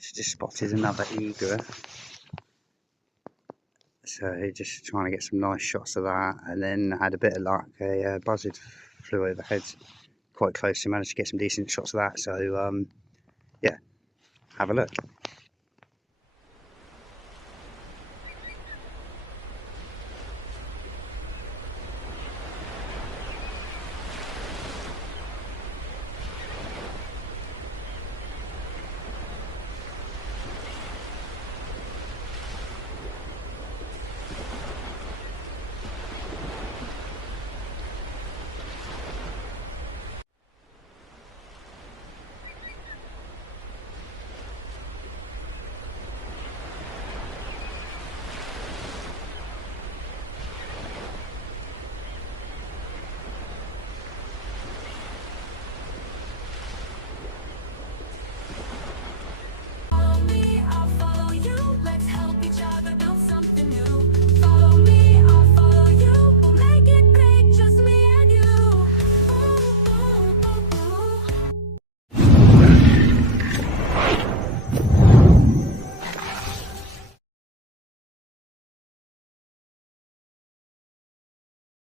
She just spotted another egret. So just trying to get some nice shots of that, and then had a bit of luck. A buzzard flew overhead quite close, so managed to get some decent shots of that. So yeah, have a look.